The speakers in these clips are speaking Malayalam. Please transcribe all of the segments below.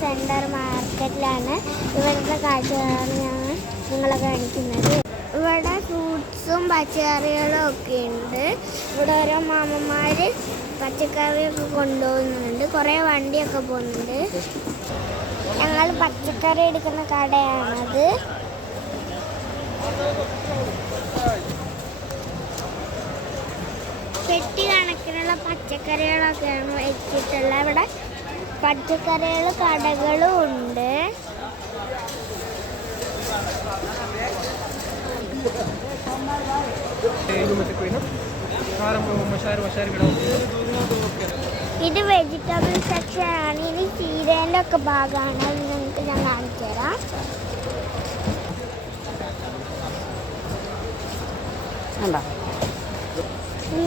സെൻറ്റർ മാർക്കറ്റിലാണ്. ഇവിടുത്തെ കാഴ്ചകളാണ് ഞാൻ നിങ്ങളെ കാണിക്കുന്നത്. ഇവിടെ ഫ്രൂട്ട്സും പച്ചക്കറികളും ഒക്കെ ഉണ്ട്. ഇവിടെ ഓരോ മാമന്മാർ പച്ചക്കറിയൊക്കെ കൊണ്ടുപോകുന്നുണ്ട്. കുറേ വണ്ടിയൊക്കെ പോകുന്നുണ്ട്. ഞങ്ങൾ പച്ചക്കറി എടുക്കുന്ന കടയാണത്. പെട്ടി കണക്കിനുള്ള പച്ചക്കറികളൊക്കെയാണ് വെച്ചിട്ടുള്ളത്. ഇവിടെ പച്ചക്കറികൾ കടകളും ഉണ്ട്. ഇത് വെജിറ്റബിൾ സെക്ഷൻ ആണ്. ഇനി ചീരേൻ്റെ ഒക്കെ ഭാഗമാണ്. അത് നിങ്ങൾക്ക് ഞാൻ കാണിച്ചു തരാം.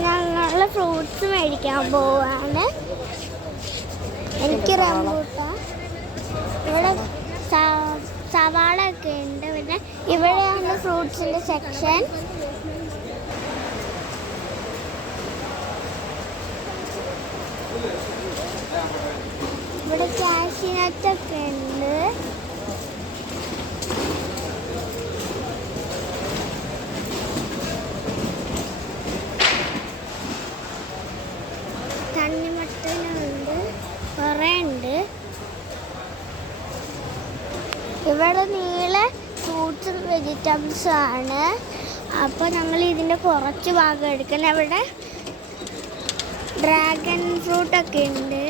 ഞങ്ങൾ ഫ്രൂട്ട്സ് മേടിക്കാൻ പോവാണ്. എനിക്ക് റംബൂട്ടാൻ, ഇവിടെ സവാള ഒക്കെ ഉണ്ട്. പിന്നെ ഇവിടെയാണ് ഫ്രൂട്ട്സിൻ്റെ സെക്ഷൻ. ഇവിടെ കാഷ്യൂനട്ടൊക്കെ ഉണ്ട്. തണ്ണിമത്തനുണ്ട്, കുറേ ഉണ്ട്. ഇവിടെ നീളെ ഫ്രൂട്ട്സും വെജിറ്റബിൾസും ആണ്. അപ്പോൾ ഞങ്ങൾ ഇതിൻ്റെ കുറച്ച് ഭാഗം എടുക്കണം. ഇവിടെ ഡ്രാഗൺ ഫ്രൂട്ടൊക്കെ ഉണ്ട്.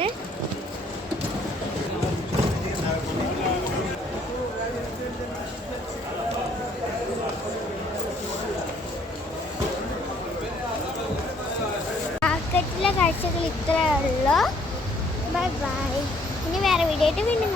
മാർക്കറ്റിലെ കാഴ്ചകൾ ഇത്രയേ ഉള്ളൂ. Bye bye. ഇനി വേറെ വീഡിയോ ആയിട്ട് വീണ്ടും